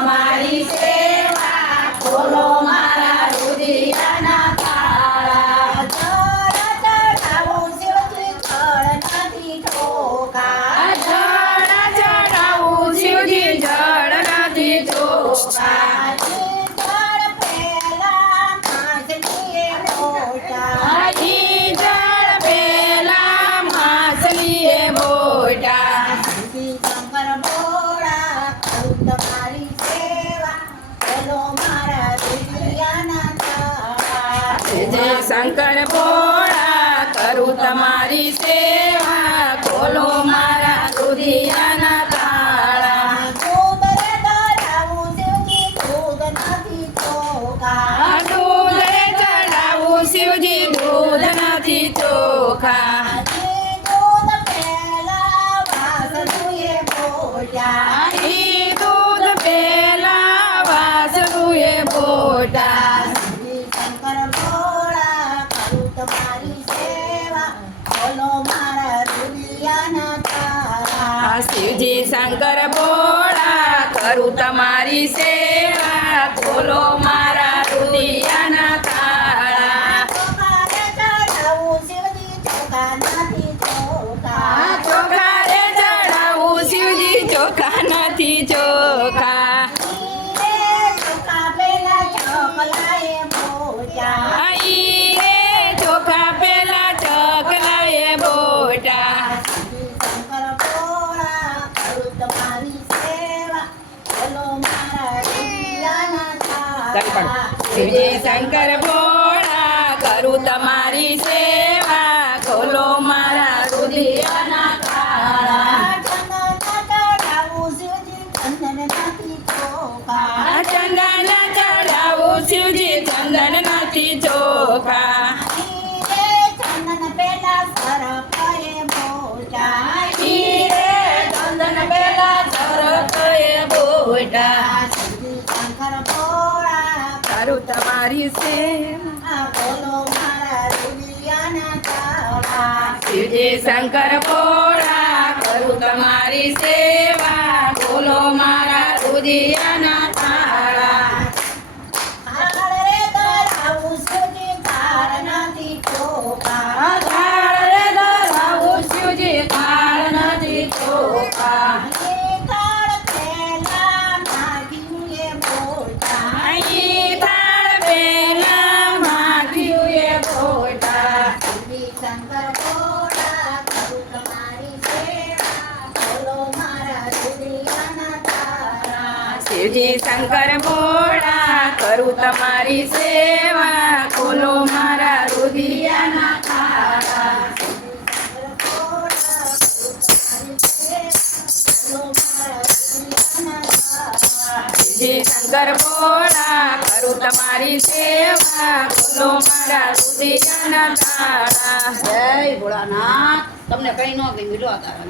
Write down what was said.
તમારી સેવા ખોલો મારા રુદિયાના તાળા જળ ચડાવું શિવજી જળ નથી ચોખા જળ ચડાવું શિવજી જળ નથી ચોખા જળ પેલા માછલીએ મોટા જળ પેલા માછલીએ મોટા શંકર ભોળા કરું તમારી સેવા બોલો મારા રુદિયાના તાળા જય શંકર ભોળા કરું તમારી સેવા ખોલો મારા રુદિયાના તાળા દૂધ રે ચડાવું શિવજી દૂધ નથી ચોખા દૂધ રે ચડાવું શિવજી દૂધ નથી ચોખા દૂધ પેલા વાસણુએ બોલ્યા અહીં દૂધ પેલા વાસણુએ બોટા શંકર ભોળા કરું તમારી સેવા બોલો મારા રુદિયાના તાળા શિવજી શંકર ભોળા કરું તમારી સેવા ખોલો મારા રુદિયાના તાળા ચોખા રે ચડાવું શિવજી ચોખા નથી ચોખા ચોખા રે ચડાવું શિવજી ચોખા નથી ચોખા ચોખા પેલા ચોકલાએ મોજા અહીં રે ચોખા પેલા ચકલાએ બોટા શંકર ભોળા કરું તમારી સેવા બોલો મારા રુદિયાના તાળા શિવજી શંકર ભોળા કરું તમારી સેવા ખોલો મારા રુદિયાના તાળા ચંદન ચડાવું શિવજી ચંદન નથી ચોખા ચંદન ચડાવું શિવજી ચંદન નથી ચોખા ચંદન પેલા સરપએ મોજા રે ચંદન પેલા સરકએ બોટા શંકર ભોળા કરું તમારી સેવા બોલો મારા રુદિયાના તાળા શિવજી શંકર ભોળા કરું તમારી સેવા ખોલો મારા રુદિયાના તાળા હાલ રે ધરાવું શિવજી તાર નથી ચોખા થાળ રે ધરાવું શિવજી થાળ નથી ચોખા તાળ પેલા માગીએ બોલતા અહીં થાળ પેલા માઠીએ બોટા શંકર ભોળા કરું તમારી સેવા બોલો મારા રુદિયાના તાળા શિવજી શંકર ભોળા કરું તમારી સેવા ખોલો મારા રુદિયાના તાળા શિવજી શંકર ભોળા કરું તમારી સેવા ખોલો મારા રુદિયાના તાળા જય ભોળાનાથ તમને કઈ ન ગયું લો તારા